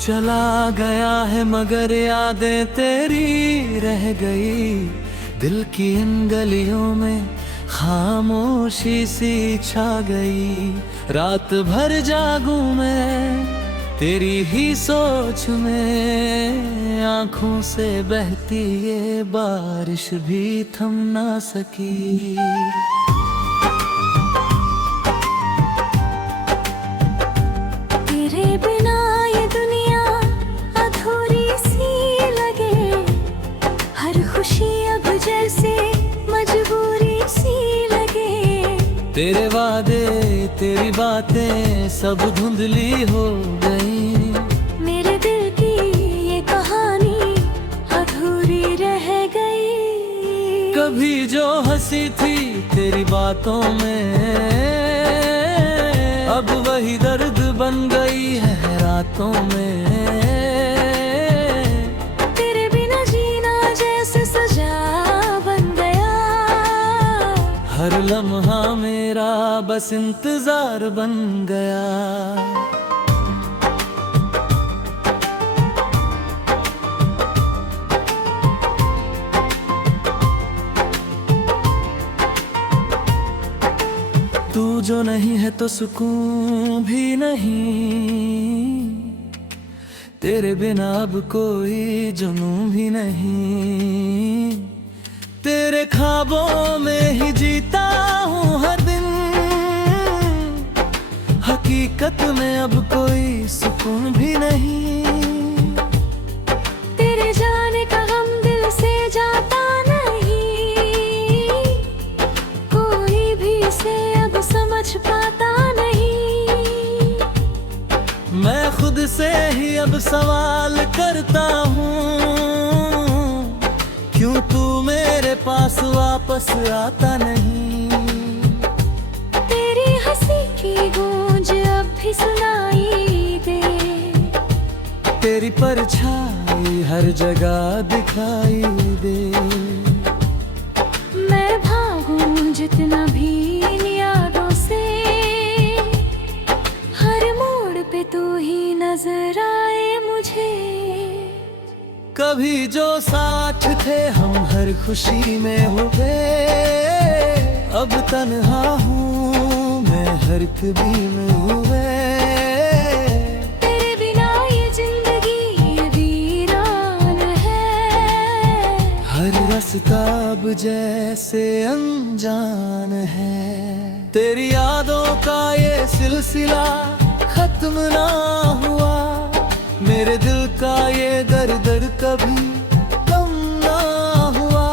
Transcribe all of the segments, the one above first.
चला गया है मगर यादें तेरी रह गई। दिल की इन गलियों में खामोशी सी छा गई। रात भर जागूं मैं तेरी ही सोच में, आंखों से बहती ये बारिश भी थम ना सकी। तेरे बिना ये दुनिया अधूरी सी लगे, हर खुशी अब जैसे मजबूरी सी लगे। तेरे वादे तेरी बातें सब धुंधली हो गई। मेरे दिल की ये कहानी अधूरी रह गई। कभी जो हंसी थी तेरी बातों में, अब वही दर्द बन गई है रातों में। तेरे बिना जीना जैसे सजा बन गया, हर लम्हा मेरा बस इंतजार बन गया। तू जो नहीं है तो सुकून भी नहीं। तेरे बिना अब कोई जुनून भी नहीं। तेरे ख्वाबों में ही जीता हूँ हर दिन, हकीकत में अब कोई सुकून भी नहीं। तेरे जाने का गम दिल से जाता नहीं, कोई भी इसे अब समझ पाता नहीं। मैं खुद से ही अब सवाल करता हूँ, क्यों तू मेरे पास वापस आता नहीं। तेरी हंसी की गूंज अब भी सुनाई दे, तेरी परछाई हर जगह दिखाई दे। मैं भागूं जितना भी इन यादों से, हर मोड़ पे तू ही नजर आए मुझे। कभी जो साथ थे हम हर खुशी में हुए, अब तन्हा हूँ मैं हर कभी में हुए। तेरे बिना ये जिंदगी वीरान है, हर रास्ता अब जैसे अनजान है। तेरी यादों का ये सिलसिला खत्म ना हुआ, मेरे दिल का ये दर्द कभी कम ना हुआ।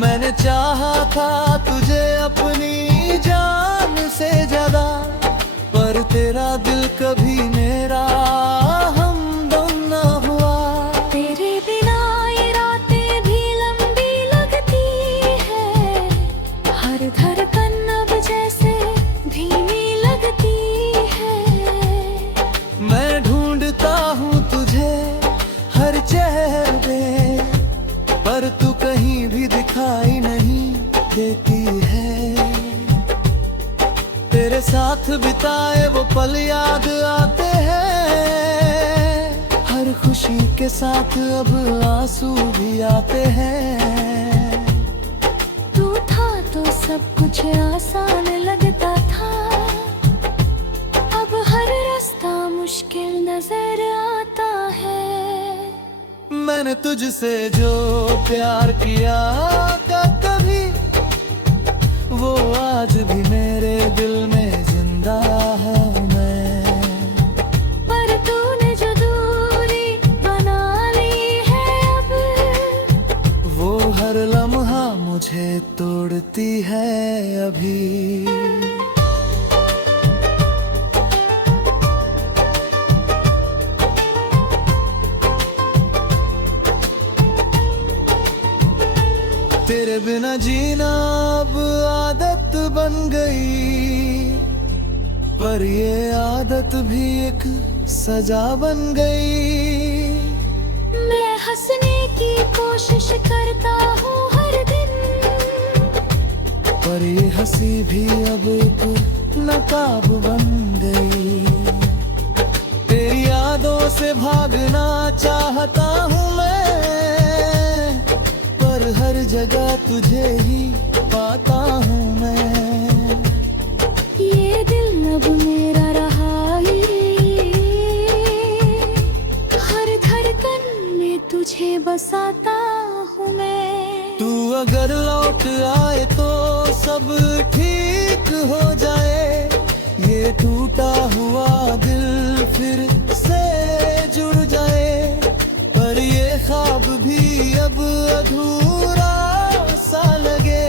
मैंने चाहा था तुझे अपनी जान से ज्यादा, पर तेरा दिल कभी मेरा हमदम ना हुआ। तेरे बिना ये रातें भी लंबी लगती है, हर धड़कन अब जैसे धीमी लगती है। मैं ढूंढता हूँ तुझे हर चेहरे, पर तू कहीं भी दिखाई नहीं देती है। तेरे साथ बिताए वो पल याद आते हैं, हर खुशी के साथ अब आंसू भी आते हैं। तू था तो सब कुछ आसान लगता था, अब हर रास्ता मुश्किल नजर आता है। मैंने तुझसे जो प्यार किया था कभी, वो आज भी मेरे दिल में जिंदा है। मैं पर तूने जो दूरी बना ली है अब, वो हर लम्हा मुझे तोड़ती है अभी। तेरे बिना जीना अब आदत बन गई, पर ये आदत भी एक सजा बन गई। मैं हंसने की कोशिश करता हूँ हर दिन, पर ये हंसी भी अब एक नकाब बन गई। तेरी यादों से भागना चाहता हूँ मैं, पर हर जगह तुझे ही पाता हूँ मैं। ये दिल अब मेरा रहा ही, हर धड़कन में तुझे बसाता हूँ मैं। तू अगर लौट आए तो सब ठीक हो जाए, ये टूटा हुआ दिल फिर से जुड़ जाए। पर ये ख्वाब भी अब अधूरा सा लगे,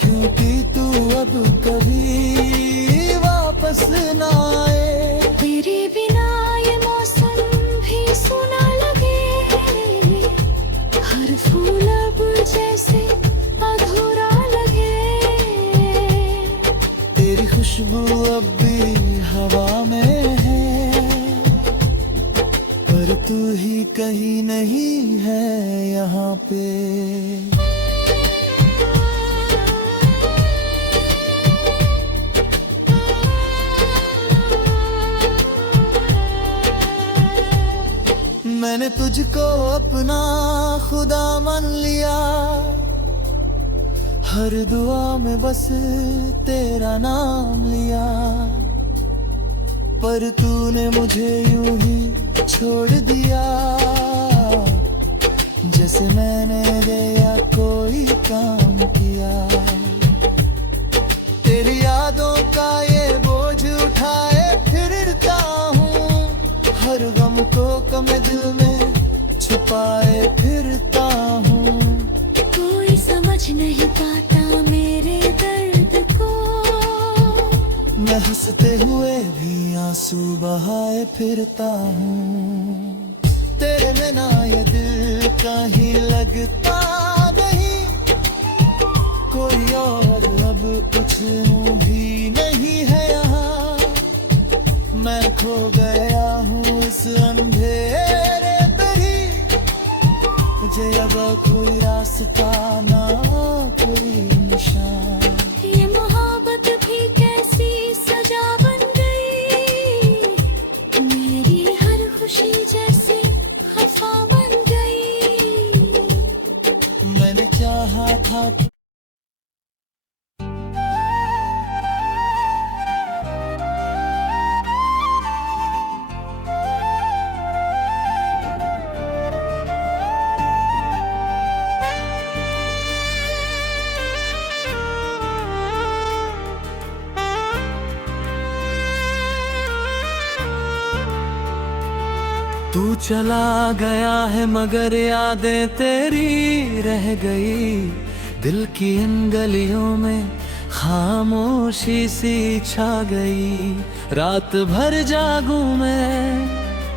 क्योंकि तू अब कभी वापस ना आए। तेरे बिना ये मौसम भी सुना लगे, हर फूल अब जैसे अधूरा लगे। तेरी खुशबू अब भी हवा में है, पर तू ही कहीं नहीं है यहाँ पे। मैंने तुझको अपना खुदा मान लिया, हर दुआ में बस तेरा नाम लिया। पर तूने मुझे यूं ही छोड़ दिया, जैसे मैंने दिया कोई काम किया। तेरी यादों का ये बोझ उठाए फिरता हूँ, हर गम को कम दिल में छुपाए फिरता हूँ। कोई समझ नहीं पाता मेरे दर्द को, मैं हंसते हुए भी आंसू बहाए फिरता हूँ। तेरे बिना ये दिल कहीं लगता नहीं, कोई और अब कुछ भी नहीं है यहाँ। मैं खो गया हूँ इस अंधेरे दरी, मुझे अब कोई रास्ता ना कोई निशान। ये मोहब्बत भी कैसी सजा बन गई, मेरी हर खुशी जैसे खफा बन गई। मैंने चाहा था तू चला गया है मगर यादें तेरी रह गई, दिल की इन गलियों में खामोशी सी छा गई। रात भर जागूं मैं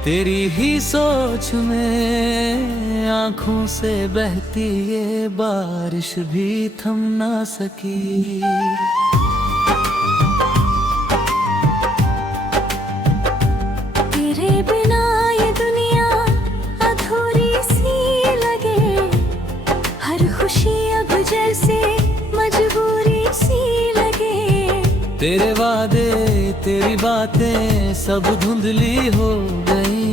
तेरी ही सोच में, आंखों से बहती ये बारिश भी थम ना सकी। तेरे बिना ये दुनिया अधूरी सी लगे, हर खुशी अब जैसे मजबूरी सी लगे। तेरे वादे तेरी बातें सब धुंधली हो गई,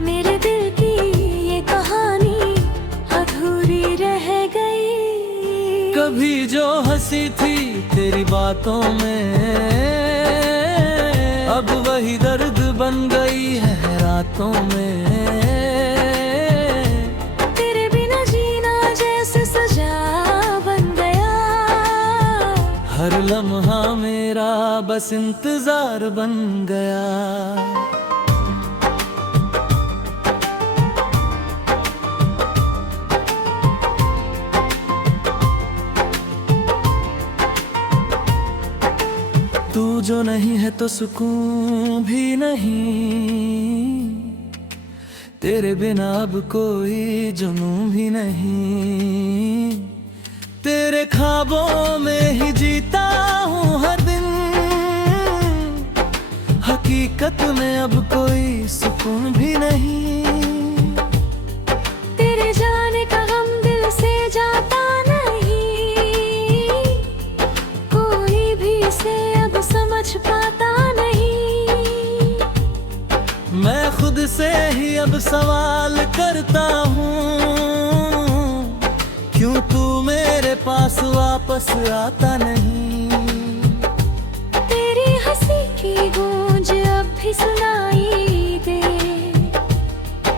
मेरे दिल की ये कहानी अधूरी रह गई। कभी जो हंसी थी तेरी बातों में, अब वही दर्द बन गई है रातों में। तेरे बिना जीना जैसे सजा बन गया, हर लम्हा मेरा बस इंतजार बन गया। तू जो नहीं है तो सुकून भी नहीं, तेरे बिना अब कोई जुनून भी नहीं। तेरे ख्वाबों में ही जीता हूँ हर दिन, हकीकत में अब कोई सुकून भी नहीं। तेरे जाने का गम दिल से जाता नहीं, कोई भी इसे अब समझ पाता नहीं। मैं खुद सवाल करता हूँ, क्यों तू मेरे पास वापस आता नहीं। तेरी हंसी की गूंज अब भी सुनाई दे,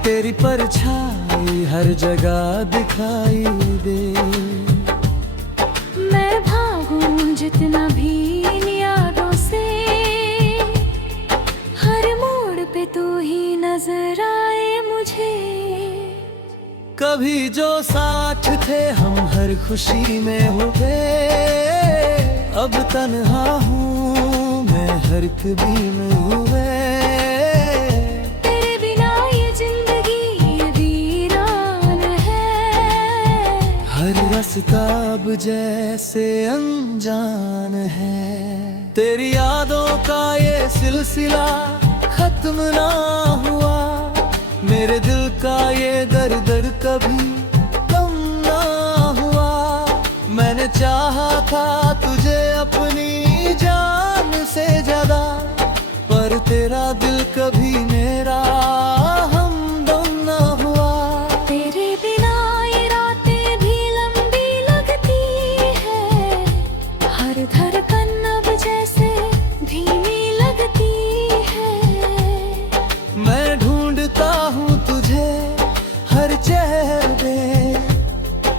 तेरी परछाई हर जगह दिखाई दे। मैं भागूं जितना भी इन यादों से, हर मोड़ पे तू ही नजर आए मुझे। कभी जो साथ थे हम हर खुशी में हुए, अब तन्हा हूँ मैं हर कभी में हुए। तेरे बिना ये जिंदगी वीरान है, हर रास्ता अब जैसे अनजान है। तेरी यादों का ये सिलसिला खत्म ना हुआ, मेरे दिल का ये दर्द कभी कम ना हुआ। मैंने चाहा था तुझे अपनी जान से ज्यादा, पर तेरा दिल कभी मेरा हमदम ना हुआ। तेरे बिना ये रातें भी लंबी लगती है, हर धड़कन अब जैसे धीमी लगती है। मैं ढूंढता हूँ तुझे हर चेहरे,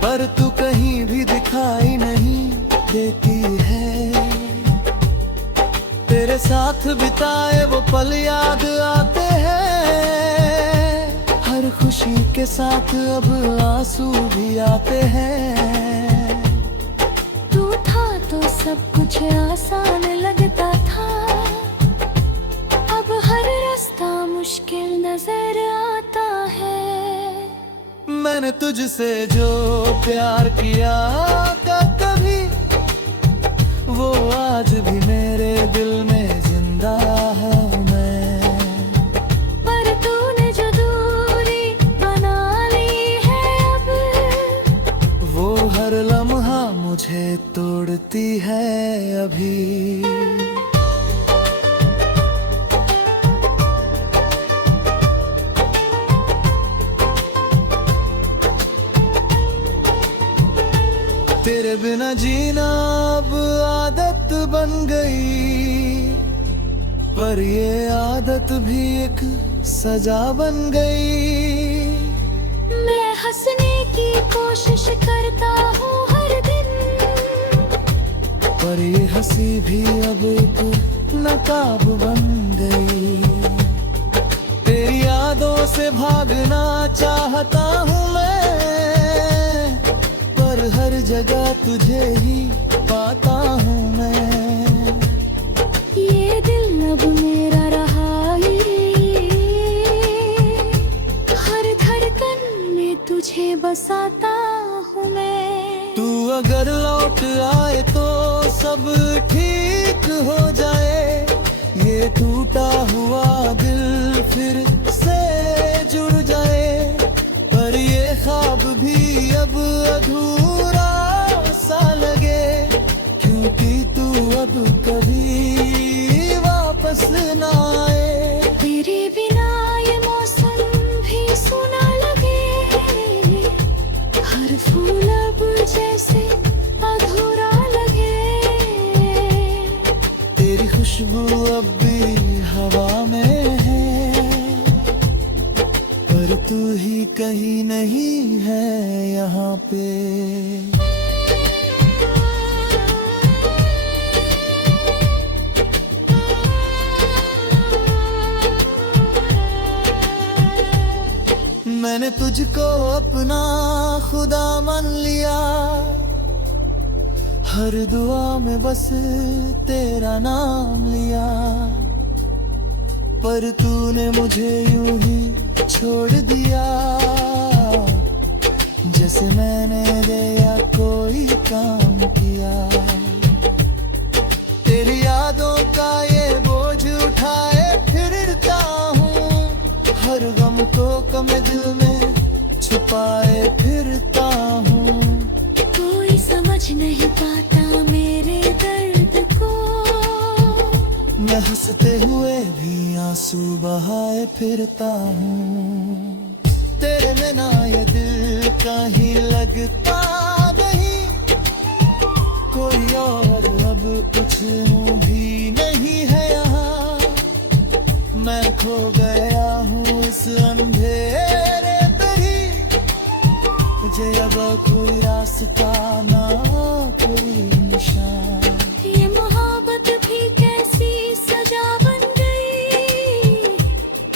पर तू कहीं भी दिखाई नहीं देती है। तेरे साथ बिताए वो पल याद आते हैं, हर खुशी के साथ अब आंसू भी आते हैं। तू था तो सब कुछ आसान लगता था, अब हर रास्ता मुश्किल नजर आता है। मैंने तुझसे जो प्यार किया था कभी, वो आज भी मेरे दिल में जिंदा है। मैं पर तूने जो दूरी बना ली है अब, वो हर लम्हा मुझे तोड़ती है अभी। तेरे बिना जीना अब आदत बन गई, पर ये आदत भी एक सजा बन गई। मैं हंसने की कोशिश करता हूँ हर दिन, पर ये हंसी भी अब एक नकाब बन गई। तेरी यादों से भागना चाहता हूँ मैं, पर हर जगह तुझे ही पाता हूँ मैं। ये दिल अब मेरा रहा ही, हर धड़कन में तुझे बसाता हूँ मैं। तू अगर लौट आए तो सब ठीक हो जाए, ये टूटा हुआ दिल फिर से जुड़ जाए। पर ये ख्वाब भी अब अधूरा सा लगे, क्योंकि तू अब कभी वापस ना आए। तेरे बिना ये मौसम भी सुना लगे, हर फूल अब जैसे अधूरा लगे। तेरी खुशबू अब भी हवा में है, पर तू ही कहीं नहीं है यहाँ पे। मैंने तुझको अपना खुदा मान लिया, हर दुआ में बस तेरा नाम लिया। पर तूने मुझे यूं ही छोड़ दिया, जैसे मैंने दिया कोई काम किया। तेरी यादों का ये बोझ उठाए फिरता हूँ, हर गम को कम दिल में छुपाए फिरता हूँ। कोई समझ नहीं पाता मेरे दर्द को, मैं हंसते हुए भी आंसू बहाए फिरता हूँ। तेरे बिना ये दिल कहीं लगता नहीं, कोई और अब कुछ भी नहीं है यहाँ। मैं खो गया हूँ इस अंधेरे पे ही, मुझे अब कोई रास्ता ना कोई निशान। ये मोहब्बत भी कैसी सजा बन गई,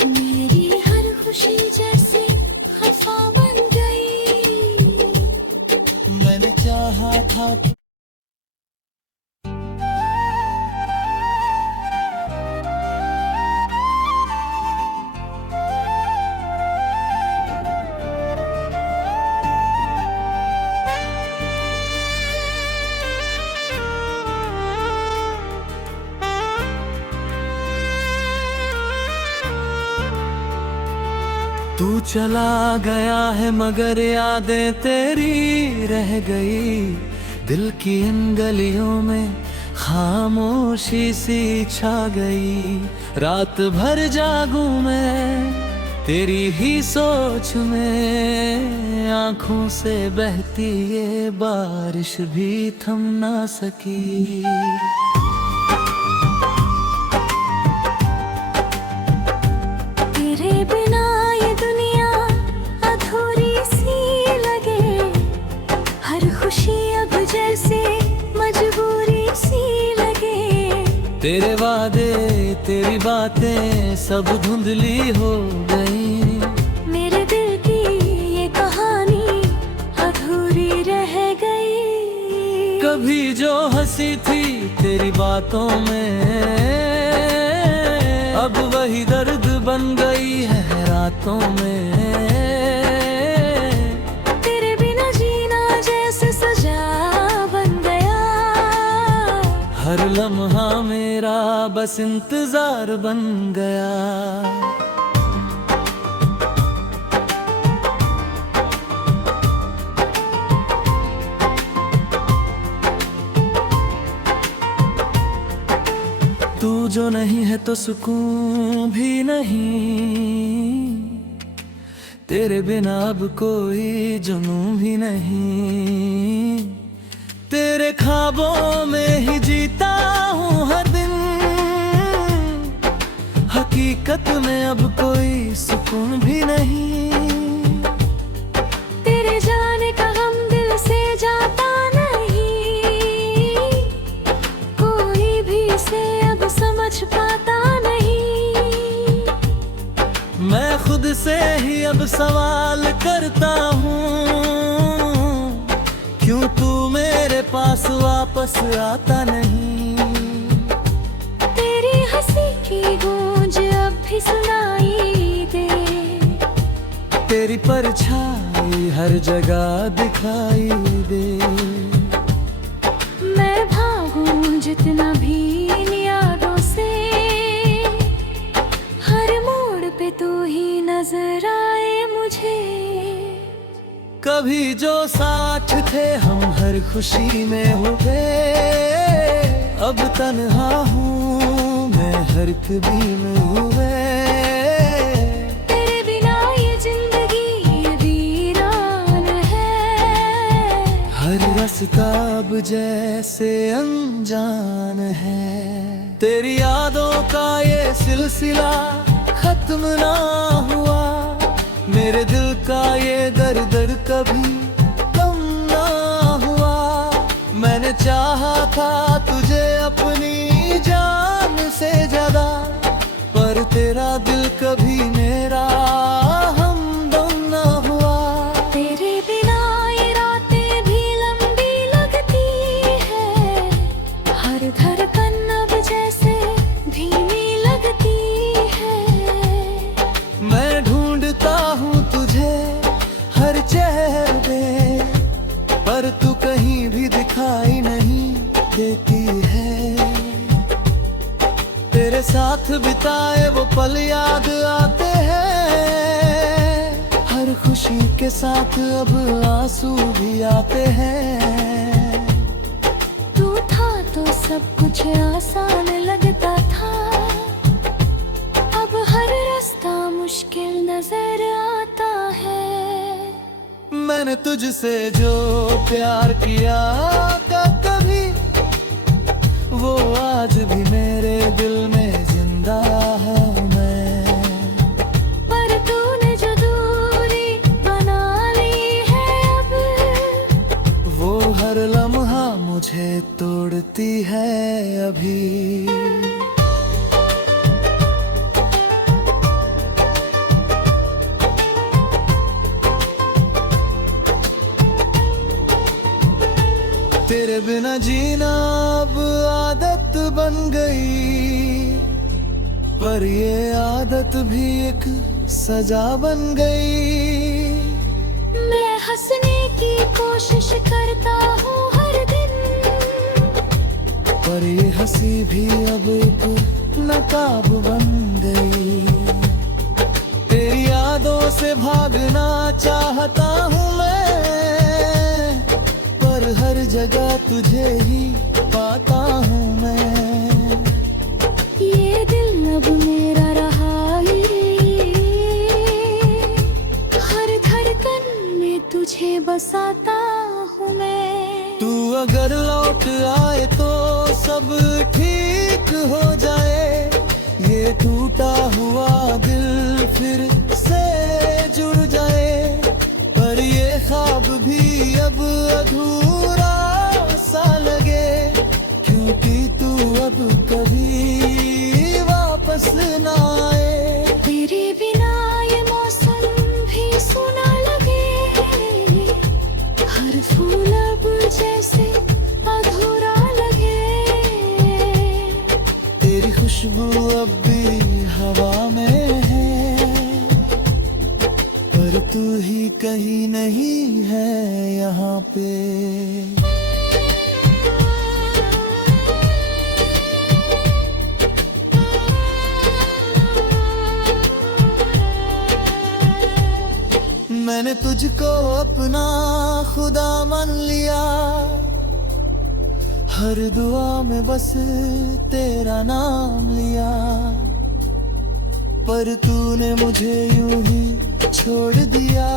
मेरी हर खुशी जैसे खफा बन गई। मैंने चाहा था तू चला गया है मगर यादें तेरी रह गई, दिल की इन गलियों में खामोशी सी छा गई। रात भर जागूं मैं तेरी ही सोच में, आंखों से बहती ये बारिश भी थम ना सकी। तेरे बिना ये दुनिया अधूरी सी लगे, हर खुशी अब जैसे मजबूरी सी लगे। तेरे वादे तेरी बातें सब धुंधली हो गई, मेरे दिल की ये कहानी अधूरी रह गई। कभी जो हंसी थी तेरी बातों में, अब वही दर्द बन गई है रातों में। तेरे बिना जीना जैसे सजा बन गया, हर लम्हा मेरा बस इंतजार बन गया। तू जो नहीं है तो सुकून भी नहीं, तेरे बिना अब कोई जुनून भी नहीं। तेरे ख्वाबों में ही जीता हूँ हर दिन, हकीकत में अब कोई सुकून भी नहीं। तेरे जाने का गम दिल से जाता नहीं, कोई भी इसे अब समझ पाता नहीं। मैं खुद से ही अब सवाल करता हूँ, क्यों तू मेरे पास वापस आता नहीं। तेरी हंसी की गूंज अब भी सुनाई दे, तेरी परछाई हर जगह दिखाई दे। मैं भागूं जितना भी इन यादों से, हर मोड़ पे तू ही नजर आए मुझे। कभी जो साथ थे हम हर खुशी में हुए, अब तन्हा हूँ मैं हर कभी में हुए। तेरे बिना ये जिंदगी वीरान है, हर रास्ता अब जैसे अनजान है। तेरी यादों का ये सिलसिला खत्म ना हुआ, मेरे दिल का ये दर्द कभी कम ना हुआ। मैंने चाहा था तुझे अपनी जान से ज्यादा, पर तेरा दिल कभी मेरा हमदम ना हुआ। तेरे बिना ये रातें भी लंबी लगती है, हर धड़कन अब जैसे धीमी लगती है। मैं ढूंढता हूँ तुझे हर चेहरे, पर तू कहीं भी दिखाई नहीं देती है। तेरे साथ बिताए वो पल याद आते हैं, हर खुशी के साथ अब आंसू भी आते हैं। तू था तो सब कुछ आसान लगता था, अब हर रास्ता मुश्किल नजर आता है। तुझसे जो प्यार किया था कभी, वो आज भी मेरे दिल में जिंदा है। मैं पर तूने जो दूरी बना ली है अब, वो हर लम्हा मुझे तोड़ती है अभी। तेरे बिना जीना अब आदत बन गई, पर ये आदत भी एक सजा बन गई। मैं हंसने की कोशिश करता हूँ हर दिन, पर ये हंसी भी अब एक नकाब बन गई। तेरी यादों से भागना चाहता हूँ मैं, हर जगह तुझे ही पाता हूँ मैं। ये दिल अब मेरा रहा ही, हर धड़कन में तुझे बसाता हूँ मैं। तू अगर लौट आए तो सब ठीक हो जाए, ये टूटा हुआ दिल फिर से जुड़ जाए। पर ये ख्वाब भी अब अधूरा सा लगे, क्योंकि तू अब कभी वापस ना आए। तेरे बिना ये मौसम भी सुना लगे, हर फूल अब जैसे अधूरा लगे। तेरी खुशबू अब भी हवा में है, पर तू ही कहीं नहीं है यहाँ पे। मैंने तुझको अपना खुदा मान लिया, हर दुआ में बस तेरा नाम लिया। पर तूने मुझे यूं ही छोड़ दिया,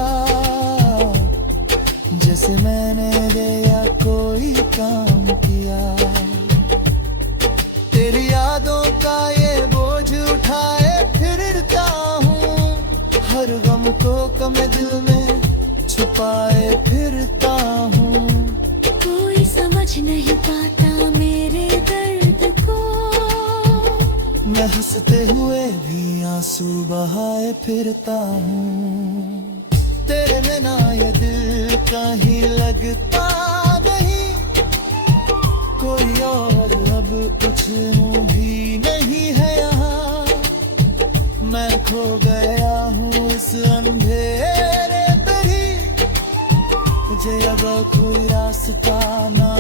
जैसे मैंने दिया कोई काम किया। तेरी यादों का ये बोझ उठाए फिरता हूँ, हर गम को कम दिल में छुपाए फिरता हूँ। कोई समझ नहीं पाता मेरे दर्द को, मैं हंसते हुए भी आंसू बहाए फिरता हूँ। तेरे बिना ये दिल कहीं लगता नहीं, कोई और अब कुछ भी नहीं है यहाँ। मैं खो गया हूँ इस अंधेरे में ही, मुझे अब कोई रास्ता ना